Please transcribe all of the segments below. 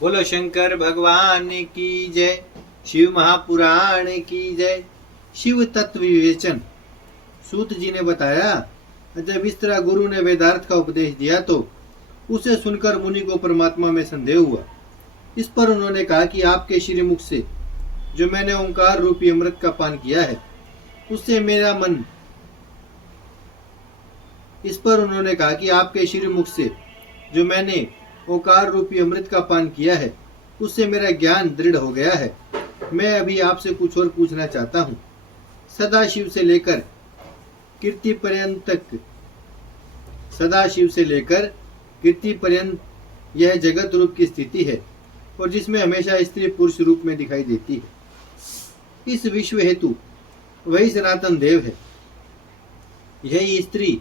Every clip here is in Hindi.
बोलो शंकर भगवान की जय। शिव महापुराण की जय। शिव तत्व विवेचन। सूत जी ने बताया, जब इस तरह गुरु ने वेदार्थ का उपदेश दिया तो उसे सुनकर मुनि को परमात्मा में संदेह हुआ। इस पर उन्होंने कहा कि आपके श्रीमुख से जो मैंने ओंकार रूपी अमृत का पान किया है उससे मेरा मन इस पर उन्होंने कहा कि आपके श्रीमुख से जो मैंने ओंकार रूपी अमृत का पान किया है उससे मेरा ज्ञान दृढ़ हो गया है। मैं अभी आपसे कुछ और पूछना चाहता हूँ। सदाशिव से लेकर कीर्ति पर्यंत यह जगत रूप की स्थिति है और जिसमें हमेशा स्त्री पुरुष रूप में दिखाई देती है। इस विश्व हेतु वही सनातन देव है। यही स्त्री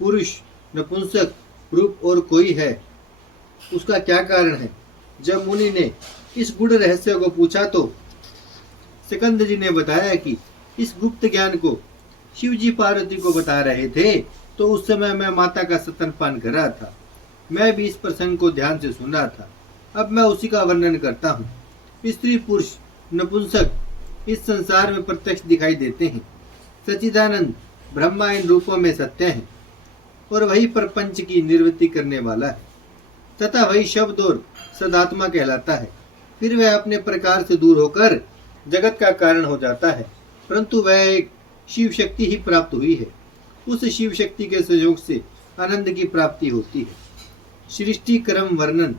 पुरुष नपुंसक रूप और कोई है। उसका क्या कारण है? जब मुनि ने इस गूढ़ रहस्य को पूछा तो स्कंद जी ने बताया कि इस गुप्त ज्ञान को शिव जी पार्वती को बता रहे थे तो उस समय मैं माता का स्तनपान कर रहा था। मैं भी इस प्रसंग को ध्यान से सुन रहा था। अब मैं उसी का वर्णन करता हूँ। स्त्री पुरुष नपुंसक इस संसार में प्रत्यक्ष दिखाई देते हैं। सच्चिदानंद ब्रह्मा इन रूपों में सत्य है और वही प्रपंच की निर्वृत्ति करने वाला है तथा वही शब्द और सदात्मा कहलाता है। फिर वह अपने प्रकार से दूर होकर जगत का कारण हो जाता है, परंतु वह एक शिव शक्ति ही प्राप्त हुई है। उस शिव शक्ति के सहयोग से आनंद की प्राप्ति होती है। सृष्टि क्रम वर्णन।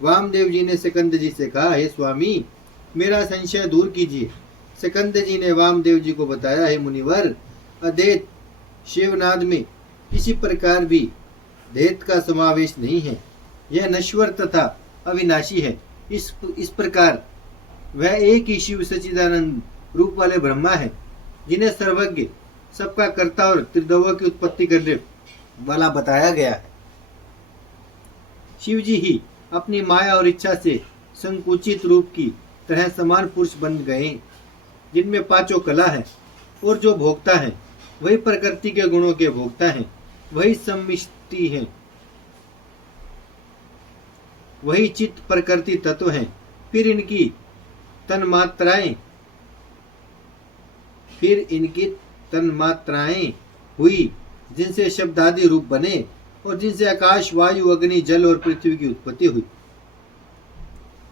वामदेव जी ने स्कंद जी से कहा, हे स्वामी, मेरा संशय दूर कीजिए। स्कंद जी ने वामदेव जी को बताया, हे मुनिवर, अद्वैत शिवनाद में किसी प्रकार भी भेद का समावेश नहीं है। यह नश्वर तथा अविनाशी है। इस प्रकार वह एक ही शिव सच्चिदानंद रूप वाले ब्रह्मा है जिन्हें सर्वज्ञ सबका कर्ता और त्रिदों की उत्पत्ति करने वाला बताया गया है। शिव जी ही अपनी माया और इच्छा से संकुचित रूप की तरह समान पुरुष बन गए जिनमें पांचों कला है और जो भोक्ता है वही प्रकृति के गुणों के भोक्ता हैं, वही सम्मिष्टि है, वही चित्त प्रकृति तत्व हैं। फिर इनकी तन्मात्राएं हुई जिनसे शब्दादि रूप बने और जिनसे आकाश वायु अग्नि जल और पृथ्वी की उत्पत्ति हुई।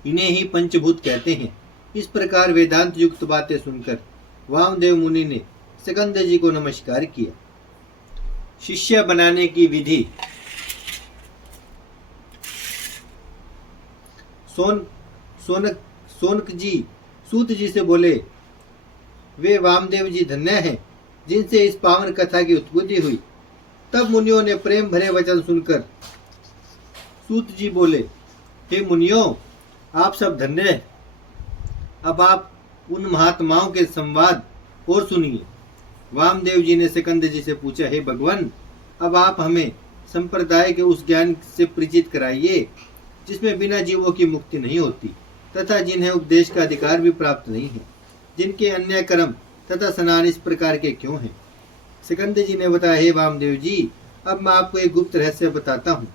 इन्हें ही पंचभूत कहते हैं। इस प्रकार वेदांत युक्त बातें सुनकर वामदेव मुनि ने स्कंद जी को नमस्कार किया। शिष्य बनाने की विधि। सोनक जी सूत जी से बोले, वे वामदेव जी धन्य हैं जिनसे इस पावन कथा की उत्पत्ति हुई। तब मुनियों ने प्रेम भरे वचन सुनकर सूत जी बोले, हे मुनियों, आप सब धन्य हैं। अब आप उन महात्माओं के संवाद और सुनिए। वामदेव जी ने स्कंद जी से पूछा, हे भगवान, अब आप हमें संप्रदाय के उस ज्ञान से परिचित कराइए जिसमें बिना जीवों की मुक्ति नहीं होती तथा जिन्हें उपदेश का अधिकार भी प्राप्त नहीं है, जिनके अन्य कर्म तथा स्नान इस प्रकार के क्यों हैं। स्कंद जी ने बताया, हे वामदेव जी, अब मैं आपको एक गुप्त रहस्य बताता हूँ।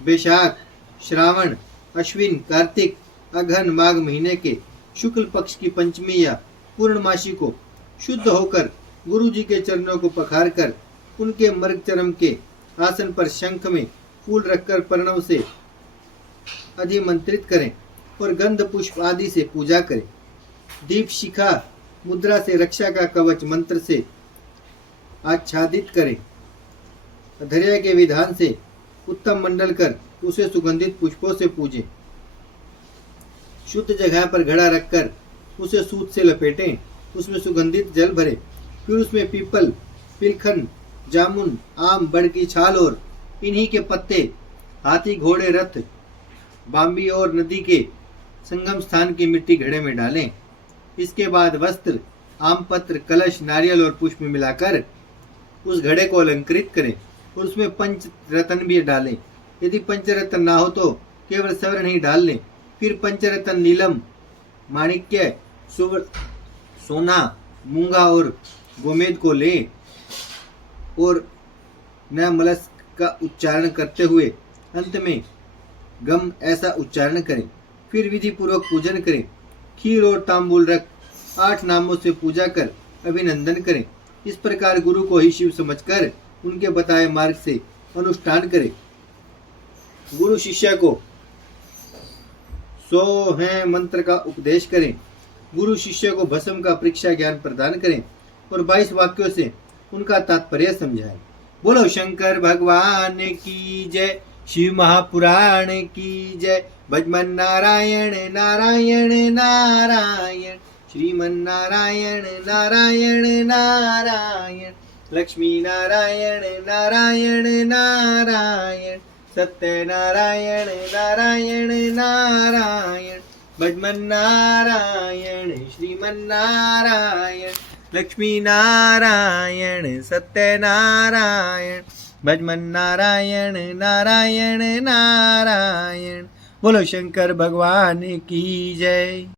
वैशाख श्रावण अश्विन कार्तिक अघन माघ महीने के शुक्ल पक्ष की पंचमी या पूर्णमासी को शुद्ध होकर गुरु जी के चरणों को पखार कर उनके मर्ग चरम के आसन पर शंख में फूल रखकर प्रणव से अधिमंत्रित करें और गंध पुष्प आदि से पूजा करें। दीप शिखा मुद्रा से रक्षा का कवच मंत्र से आच्छादित करें। धैर्य के विधान से उत्तम मंडल कर उसे सुगंधित पुष्पों से पूजें। शुद्ध जगह पर घड़ा रखकर उसे सूत से लपेटें। उसमें सुगंधित जल भरें। फिर उसमें पीपल, पिलखन, जामुन, आम, बड़ की छाल और इन्हीं के पत्ते, हाथी, घोड़े, रथ, बाम्बी और नदी के संगम स्थान की मिट्टी घड़े में डालें। इसके बाद वस्त्र, आम पत्र, कलश, नारियल और पुष्प मिलाकर उस घड़े को अलंकृत करें और उसमें पंच रत्न भी डालें। यदि पंचरत्न ना हो तो केवल स्वर्ण ही डाल लें। फिर पंचरत्न नीलम, माणिक्य, सोना, मूंगा और गोमेद को लें और न मलस्क का उच्चारण करते हुए अंत में गम ऐसा उच्चारण करें। फिर विधि पूर्वक पूजन करें। खीर और तांबूल रख 8 नामों से पूजा कर अभिनंदन करें। इस प्रकार गुरु को ही शिव समझकर उनके बताए मार्ग से अनुष्ठान करें। गुरु शिष्य को 100 हैं मंत्र का उपदेश करें। गुरु शिष्य को भस्म का परीक्षा ज्ञान प्रदान करें और 22 वाक्यों से उनका तात्पर्य समझाएं। बोलो शंकर भगवान की जय, शिव महापुराण की जय। भजमन नारायण नारायण नारायण, श्रीमन नारायण नारायण नारायण, लक्ष्मी नारायण नारायण नारायण, सत्य नारायण नारायण नारायण, भजमन नारायण श्रीमन नारायण, लक्ष्मी नारायण सत्य नारायण, भजमन नारायण नारायण नारायण। बोलो शंकर भगवान की जय।